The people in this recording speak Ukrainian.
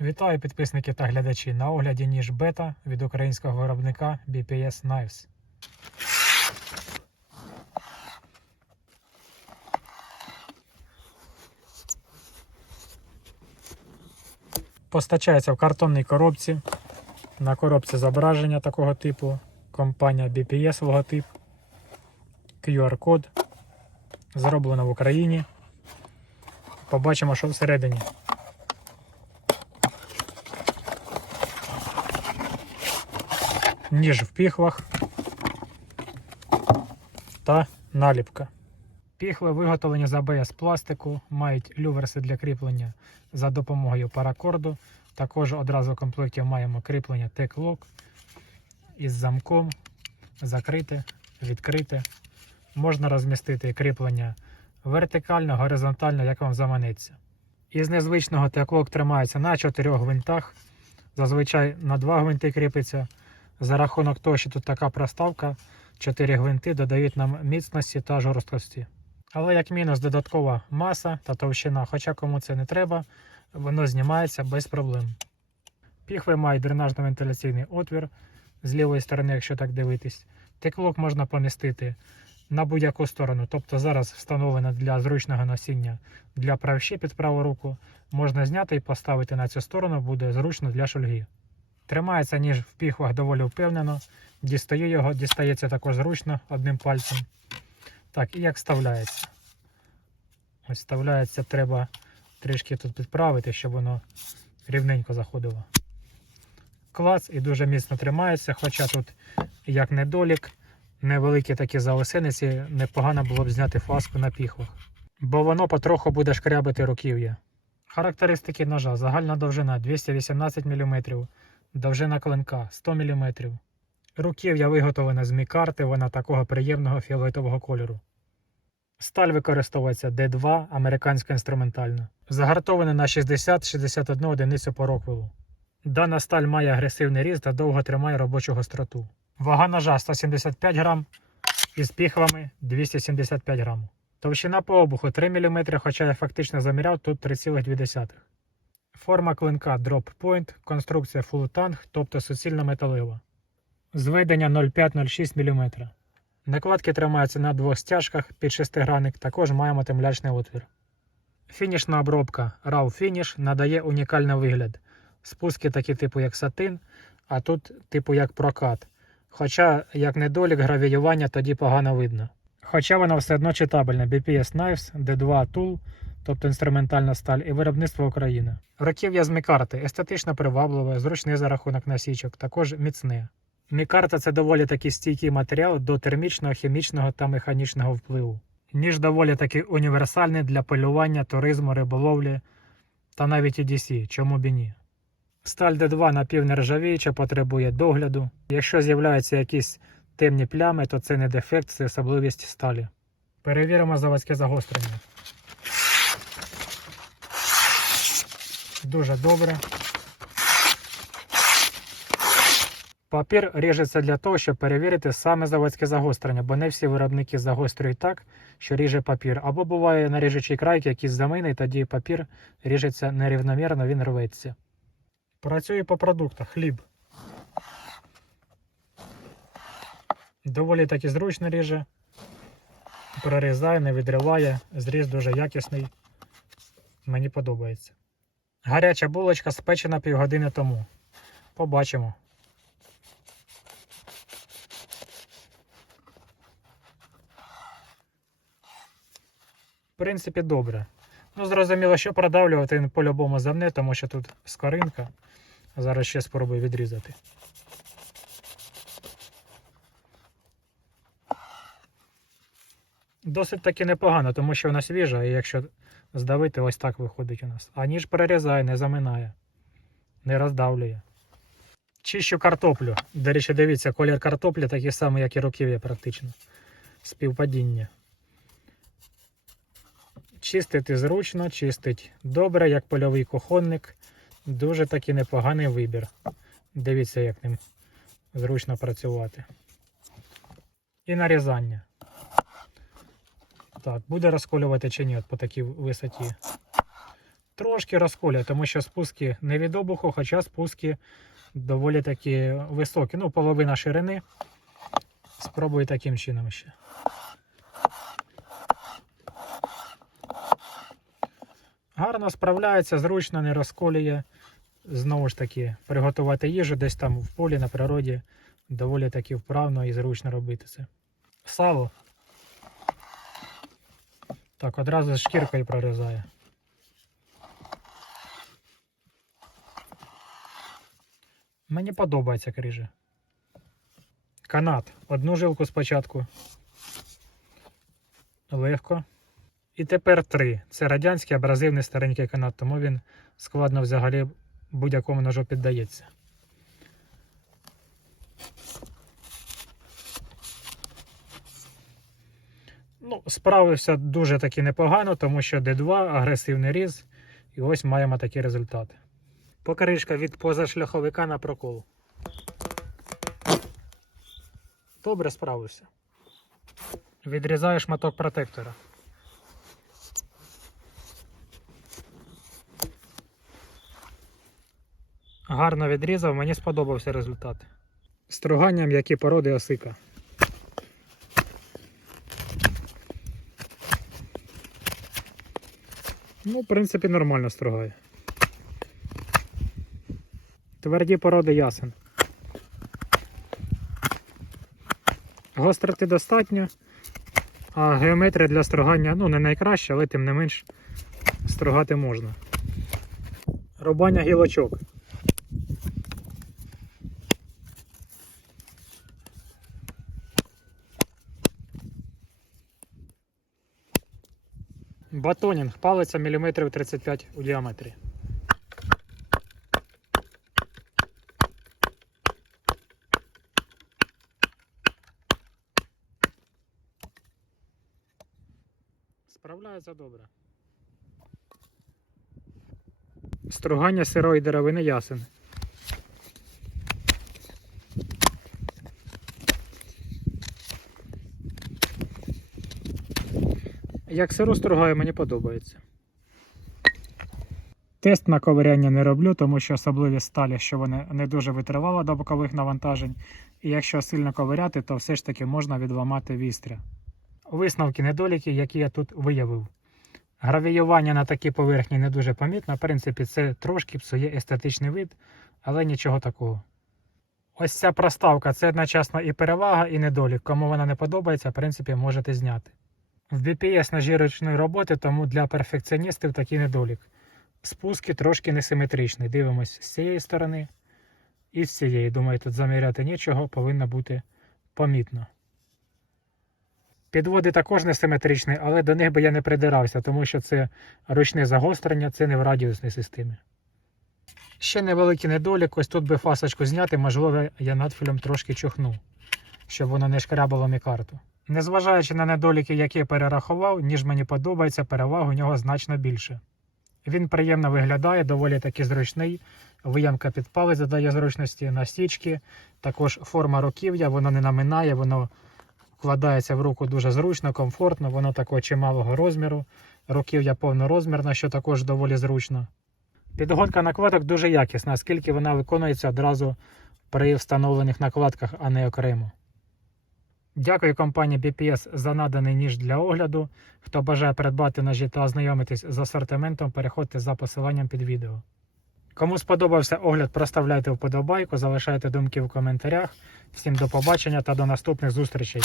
Вітаю підписники та глядачі. На огляді ніж бета від українського виробника BPS Knives. Постачається в картонній коробці. На коробці зображення такого типу. Компанія BPS логотип. QR-код. Зроблено в Україні. Побачимо, що всередині. Ніж в піхвах та наліпка. Піхви виготовлені з АБС пластику, мають люверси для кріплення за допомогою паракорду. Також одразу в комплекті маємо кріплення теклок із замком, закрите, відкрите. Можна розмістити кріплення вертикально, горизонтально, як вам заманеться. Із незвичного теклок тримається на 4 гвинтах. Зазвичай на 2 гвинти кріпиться. За рахунок того, що тут така проставка, 4 гвинти додають нам міцності та жорсткості. Але як мінус додаткова маса та товщина, хоча кому це не треба, воно знімається без проблем. Піхви мають дренажно-вентиляційний отвір з лівої сторони, якщо так дивитись. Теклок можна помістити на будь-яку сторону. Тобто зараз встановлено для зручного носіння для правші під праву руку. Можна зняти і поставити на цю сторону, буде зручно для шульги. Тримається ніж в піхвах доволі впевнено. Дістаю його, дістається також зручно одним пальцем. Так, і як вставляється. Ось вставляється, треба трішки тут підправити, щоб воно рівненько заходило. Клац і дуже міцно тримається, хоча тут як недолік, невеликі такі заосениці, непогано було б зняти фаску на піхвах. Бо воно потроху буде шкрябити руків'я. Характеристики ножа. Загальна довжина 218 мм, довжина клинка 100 мм. Руків'я виготовлена з мікарти, вона такого приємного фіолетового кольору. Сталь використовується D2 американська інструментальна. Загартована на 60-61 одиницю по роквелу. Дана сталь має агресивний ріст та довго тримає робочу гостроту. Вага ножа 175 грам із піхвами 275 грам. Товщина по обуху 3 мм, хоча я фактично заміряв тут 3,2. Форма клинка Drop Point, конструкція Full Tang, тобто суцільно металева. Зведення 0,5-0,6 мм. Накладки тримаються на двох стяжках під шестигранник, також маємо темлячний отвір. Фінішна обробка RAW Finish надає унікальний вигляд. Спуски такі типу як сатин, а тут типу як прокат. Хоча, як недолік гравіювання, тоді погано видно. Хоча вона все одно читабельна BPS Knives, D2 Tool, тобто інструментальна сталь, і виробництво України. Руків'я з мікарти естетично привабливе, зручний за рахунок насічок, також міцне. Мікарта це доволі таки стійкий матеріал до термічного, хімічного та механічного впливу. Ніж доволі таки універсальний для полювання, туризму, риболовлі та навіть EDC, чому б і ні. Сталь D2 напівнержавіюча, потребує догляду. Якщо з'являються якісь темні плями, то це не дефект, це особливість сталі. Перевіримо заводське загострення. Дуже добре. Папір ріжеться для того, щоб перевірити саме заводське загострення, бо не всі виробники загострюють так, що ріже папір. Або буває на ріжучій крайки якісь замини, і тоді папір ріжеться нерівномірно, він рветься. Працюю по продуктах. Хліб. Доволі таки зручно ріже. Прорізає, не відриває. Зріз дуже якісний. Мені подобається. Гаряча булочка спечена півгодини тому. Побачимо. В принципі, добре. Ну, зрозуміло, що продавлювати по-любому завне, тому що тут скоринка. Зараз ще спробую відрізати. Досить таки непогано, тому що вона свіжа, і якщо здавити, ось так виходить у нас. А ніж перерізає, не заминає, не роздавлює. Чищу картоплю. До речі, дивіться, колір картоплі такий самий, як і руків'я практично. Співпадіння. Чистити зручно, чистить добре, як польовий кухонник. Дуже таки непоганий вибір. Дивіться, як ним зручно працювати. І нарізання. Так, буде розколювати чи ні по такій висоті. Трошки розколює, тому що спуски не від обуху, хоча спуски доволі таки високі. Ну, половина ширини. Спробую таким чином ще. Гарно справляється, зручно, не розколює. Знову ж таки, приготувати їжу десь там в полі на природі доволі таки вправно і зручно робити це. Сало. Так, одразу з шкіркою прорізає. Мені подобається крижа. Канат. Одну жилку спочатку. Легко. І тепер три. Це радянський абразивний старенький канат, тому він складно взагалі будь-якому ножу піддається. Ну, справився дуже таки непогано, тому що D2 агресивний різ. І ось маємо такі результати. Покришка від позашляховика на прокол. Добре справився. Відрізаю шматок протектора. Гарно відрізав, мені сподобався результат. Стругання м'які породи осика. Ну, в принципі, нормально стругає. Тверді породи ясен. Гостроти достатньо, а геометрія для стругання ну, не найкраща, але тим не менш стругати можна. Рубання гілочок. Батонінг палиця міліметрів 35 у діаметрі. Справляється добре. Стругання сирої деревини ясен. Як сиру стругаю, мені подобається. Тест на ковиряння не роблю, тому що особливість сталі, що вони не дуже витривали до бокових навантажень. І якщо сильно ковиряти, то все ж таки можна відламати вістря. Висновки недоліки, які я тут виявив. Гравіювання на такій поверхні не дуже помітно. В принципі, це трошки псує естетичний вид, але нічого такого. Ось ця проставка це одночасно і перевага, і недолік. Кому вона не подобається, в принципі, можете зняти. В BPS ножі ручної роботи, тому для перфекціоністів такий недолік. Спуски трошки несиметричні. Дивимось з цієї сторони і з цієї. Думаю, тут заміряти нічого, повинно бути помітно. Підводи також несиметричні, але до них би я не придирався, тому що це ручне загострення, це не в радіусній системі. Ще невеликий недолік, ось тут би фасочку зняти, можливо, я надфілем трошки чухну, щоб воно не шкрябало мікарту. Незважаючи на недоліки, які перерахував, ніж мені подобається, переваг у нього значно більше. Він приємно виглядає, доволі таки зручний. Виямка під палець додає зручності на стічки. Також форма руків'я, воно не наминає, воно вкладається в руку дуже зручно, комфортно, воно такого чималого розміру. Руків'я повнорозмірна, що також доволі зручно. Підгонка накладок дуже якісна, оскільки вона виконується одразу при встановлених накладках, а не окремо. Дякую компанії BPS за наданий ніж для огляду. Хто бажає придбати ножі та ознайомитись з асортиментом, переходьте за посиланням під відео. Кому сподобався огляд, проставляйте вподобайку, залишайте думки в коментарях. Всім до побачення та до наступних зустрічей.